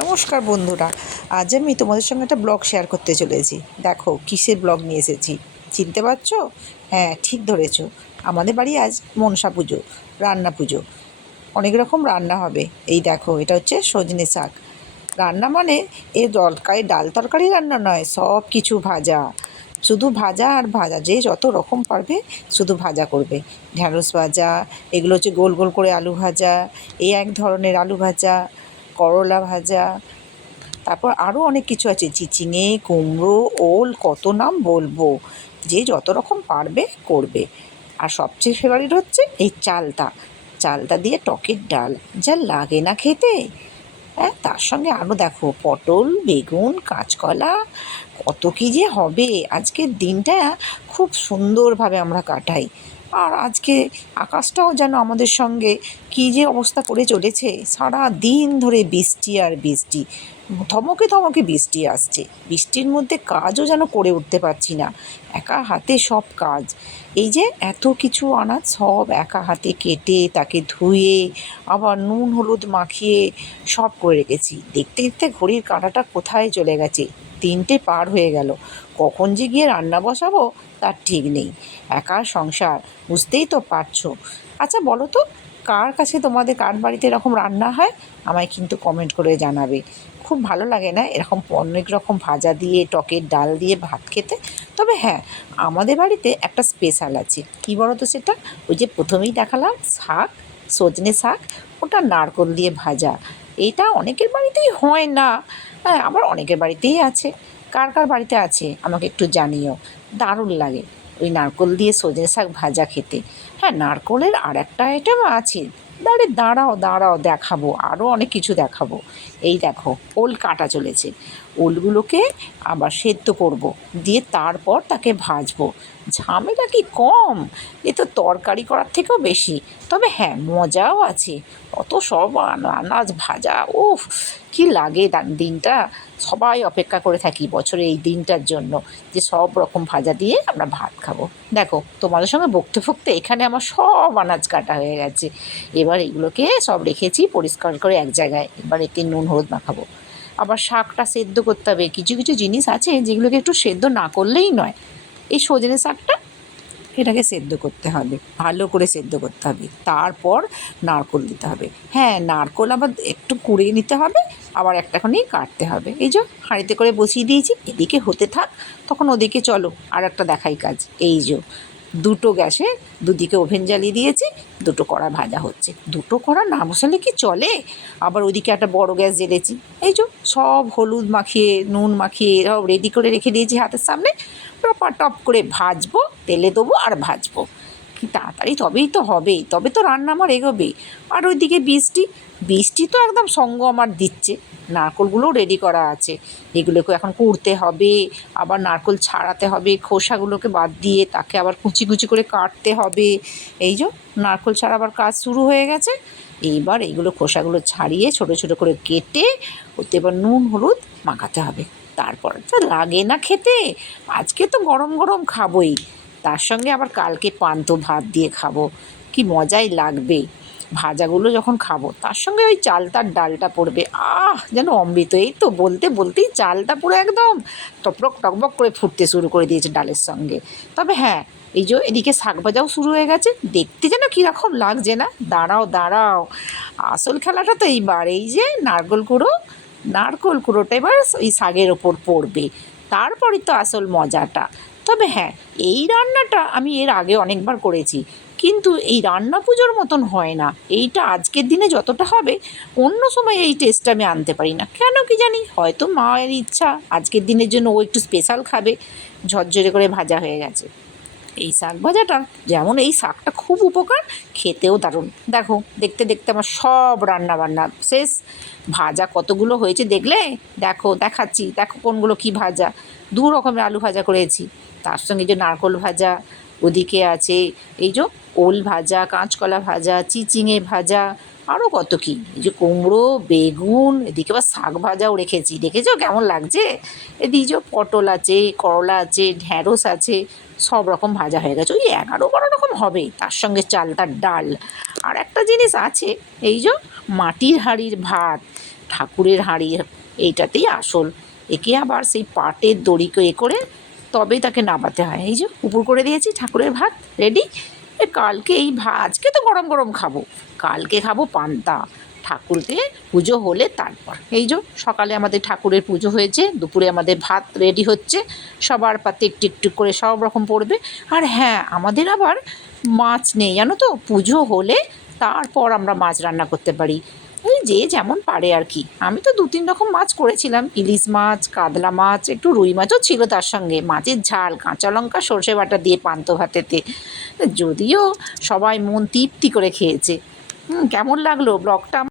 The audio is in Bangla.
নমস্কার বন্ধুরা, আজ আমি তোমাদের সঙ্গে একটা ব্লগ শেয়ার করতে চলেছি। দেখো কিসের ব্লগ নিয়ে এসেছি, চিনতে পারছো? হ্যাঁ, ঠিক ধরেছো। আমাদের বাড়ি আজ মনসা পুজো, রান্না পুজো। অনেক রকম রান্না হবে। এই দেখো, এটা হচ্ছে সজনে শাক রান্না। মানে এ তরকারি, ডাল তরকারি রান্না নয়, সব কিছু ভাজা। শুধু ভাজা আর ভাজা, যে যত রকম পারবে শুধু ভাজা করবে। ঢ্যাঁড়স ভাজা, এগুলো হচ্ছে গোল গোল করে আলু ভাজা, এই এক ধরনের আলু ভাজা, করলা ভাজা, তারপর আরও অনেক কিছু আছে, চিচিঙে, কুমড়ো, ওল, কত নাম বলবো। যে যত রকম পারবে করবে। আর সবচেয়ে ফেভারিট হচ্ছে এই চালতা। চালতা দিয়ে টকের ডাল যা লাগে না খেতে। হ্যাঁ, তার সঙ্গে আরও দেখো পটল, বেগুন, কাঁচকলা, কত কী যে হবে। আজকের দিনটা খুব সুন্দরভাবে আমরা কাটাই। আর আজকে আকাশটাও যেন আমাদের সঙ্গে কী যে অবস্থা করে চলেছে, সারা দিন ধরে বৃষ্টি আর বৃষ্টি, থমকে থমকে বৃষ্টি আসছে। বৃষ্টির মধ্যে কাজও যেন করে উঠতে পারছি না, একা হাতে সব কাজ। এই যে এত কিছু আনাজ সব একা হাতে কেটে তাকে ধুয়ে আবার নুন হলুদ মাখিয়ে সব করে রেখেছি। দেখতে দেখতে ঘড়ির কাঁটাটা কোথায় চলে গেছে, 3টে পার হয়ে গেল। কখন যে গিয়ে রান্না বসাবো তার ঠিক নেই। একা সংসার, বুঝতেই তো পারছো। আচ্ছা বলো তো, কার বাড়িতে এরকম রান্না হয়? আমায় কিন্তু কমেন্ট করে জানাবে। খুব ভালো লাগে না এরকম অনেক রকম ভাজা দিয়ে টকের ডাল দিয়ে ভাত খেতে? তবে হ্যাঁ, আমাদের বাড়িতে একটা স্পেশাল আছে। কী বলো তো সেটা? ওই যে প্রথমেই দেখালাম শাক, সজনে শাক, ওটা নারকেল দিয়ে ভাজা। এটা অনেকের বাড়িতেই হয় না, হ্যাঁ, আবার অনেকের বাড়িতেই আছে। কার কার বাড়িতে আছে আমাকে একটু জানিও। দারুণ লাগে ওই নারকেল দিয়ে সজনে শাক ভাজা খেতে। হ্যাঁ, নারকেলের আর একটা আইটেম আছে। দাঁড়াও দাঁড়াও, দেখাবো, আরও অনেক কিছু দেখাবো। এই দেখো, ওল কাটা চলেছে। ওলগুলোকে আবার সেদ্ধ করব, দিয়ে তারপর তাকে ভাজবো। ঝামেলা কি কম, এ তো তরকারি করার থেকেও বেশি। তবে হ্যাঁ, মজাও আছে। অত সব আনাজ ভাজা, উফ, কী লাগে দিনটা। সবাই অপেক্ষা করে থাকি বছরে এই দিনটার জন্য, যে সব রকম ভাজা দিয়ে আমরা ভাত খাবো। দেখো তোমাদের সঙ্গে বকতে বকতে এখানে আমার সব আনাজ কাটা হয়ে গেছে। এবার এগুলোকে সব রেখেছি পরিষ্কার করে এক জায়গায়। এবার এতে নুন হলুদ মাখাবো। আবার শাকটা সেদ্ধ করতে হবে। কিছু কিছু জিনিস আছে যেগুলোকে একটু সেদ্ধ না করলেই নয়। এই সজনে শাকটা, এটাকে সেদ্ধ করতে হবে, ভালো করে সেদ্ধ করতে হবে। তারপর নারকেল দিতে হবে। হ্যাঁ, নারকেল আবার একটু কুড়িয়ে নিতে হবে, আবার একটাখানি কাটতে হবে। এই যে হাঁড়িতে করে বসিয়ে দিয়েছি, এদিকে হতে থাক, তখন ওদিকে চলো আর একটা দেখাই কাজ। এই যে দুটো গ্যাসে দুদিকে ওভেন জ্বালিয়ে দিয়েছি, দুটো কড়া ভাজা হচ্ছে। দুটো কড়া না বসালে কি চলে? আবার ওদিকে একটা বড় গ্যাস জ্বেলেছি। এই যে সব হলুদ মাখিয়ে নুন মাখিয়ে সব রেডি করে রেখে দিয়েছি হাতের সামনে। টপ করে ভাজবো, তেলে দেবো আর ভাজবো। কি তাড়াতাড়ি, তবেই তো হবে, তবে তো রান্না আমার এগোবে। আর ওইদিকে বৃষ্টি, বৃষ্টি তো একদম সঙ্গ আমার দিচ্ছে। নারকেলগুলোও রেডি করা আছে, এগুলোকে এখন কুড়তে হবে, আবার নারকেল ছাড়াতে হবে, খোসাগুলোকে বাদ দিয়ে তাকে আবার কুচি কুচি করে কাটতে হবে। এই যে নারকেল ছাড়াবার কাজ শুরু হয়ে গেছে। এইবার এইগুলো খোসাগুলো ছাড়িয়ে ছোটো ছোটো করে কেটে ওতে এবার নুন হলুদ মাখাতে হবে। তারপর তো লাগে না খেতে। আজকে তো গরম গরম খাবোই, তার সঙ্গে আবার কালকে পান্তা ভাত দিয়ে খাবো, কি মজাই লাগবে। ভাজাগুলো যখন খাবো তার সঙ্গে ওই চালতার ডালটা পড়বে, যেন অমৃত। এই তো বলতে বলতেই চালটা পুরো একদম টপরক টকবক করে ফুটতে শুরু করে দিয়েছে ডালের সঙ্গে। তবে হ্যাঁ, এই যে এদিকে শাক ভাজাও শুরু হয়ে গেছে, দেখতে যেন কীরকম লাগছে না? দাঁড়াও দাঁড়াও, আসল খেলাটা তো এইবার। এই যে নারকেল কুড়োটা এবার ওই শাকের ওপর পড়বে, তারপরই তো আসল মজাটা। তবে হ্যাঁ, এই রান্নাটা আমি এর আগে অনেকবার করেছি, কিন্তু এই রান্না পুজোর মতন হয় না। এইটা আজকের দিনে যতটা হবে, অন্য সময় এই টেস্টটা আমি আনতে পারি না, কেন কি জানি। হয়তো মায়ের ইচ্ছা, আজকের দিনের জন্য ও একটু স্পেশাল খাবে, ঝরঝরে করে ভাজা হয়ে গেছে। এই শাক ভাজাটা, যেমন এই শাকটা খুব উপকার, খেতেও দারুণ। দেখো দেখতে দেখতে আমার সব রান্না বান্না শেষ। ভাজা কতগুলো হয়েছে দেখলে? দেখো দেখাচ্ছি, দেখো কোনগুলো কি ভাজা। দু রকমের আলু ভাজা করেছি, তার সঙ্গে যে নারকেল ভাজা, ওদিকে আছে এই যে ওল ভাজা, কাঁচকলা ভাজা, চিচিঙে ভাজা, আরও কত কী, এই যে কুমড়ো, বেগুন, এদিকে আবার শাক ভাজাও রেখেছি। দেখেছো কেমন লাগছে? এদিকে যে পটল আছে, করলা আছে, ঢ্যাঁড়স আছে, সব রকম ভাজা হয়ে গেছে। ওই 11-12 রকম হবে, তার সঙ্গে চালতার ডাল। আর একটা জিনিস আছে, এই যে মাটির হাঁড়ির ভাত। ঠাকুরের হাঁড়ি এইটাতেই আসল। একে আবার সেই পাটের দড়িকে করে তবেই তাকে নামাতে হয়। এই যে উপর করে দিয়েছি ঠাকুরের ভাত রেডি। কালকে এই আজকে তো গরম গরম খাবো, কালকে খাবো পান্তা। ঠাকুরকে পুজো হলে তারপর। এই যে সকালে আমাদের ঠাকুরের পুজো হয়েছে, দুপুরে আমাদের ভাত রেডি হচ্ছে, সবার পাতে একটু একটু করে সব রকম পড়বে। আর হ্যাঁ, আমাদের আবার মাছ নেই জানো তো, পুজো হলে তারপর আমরা মাছ রান্না করতে পারি। ওই যে যেমন পারে আর কি। আমি তো 2-3 রকম মাছ করেছিলাম, ইলিশ মাছ, কাতলা মাছ, একটু রুই মাছও ছিল তার সঙ্গে, মাছের ঝাল, কাঁচা লঙ্কা, সর্ষে বাটা দিয়ে পান্তা ভাতেতে। যদিও সবাই মন তৃপ্তি করে খেয়েছে। কেমন লাগলো ব্লগটা?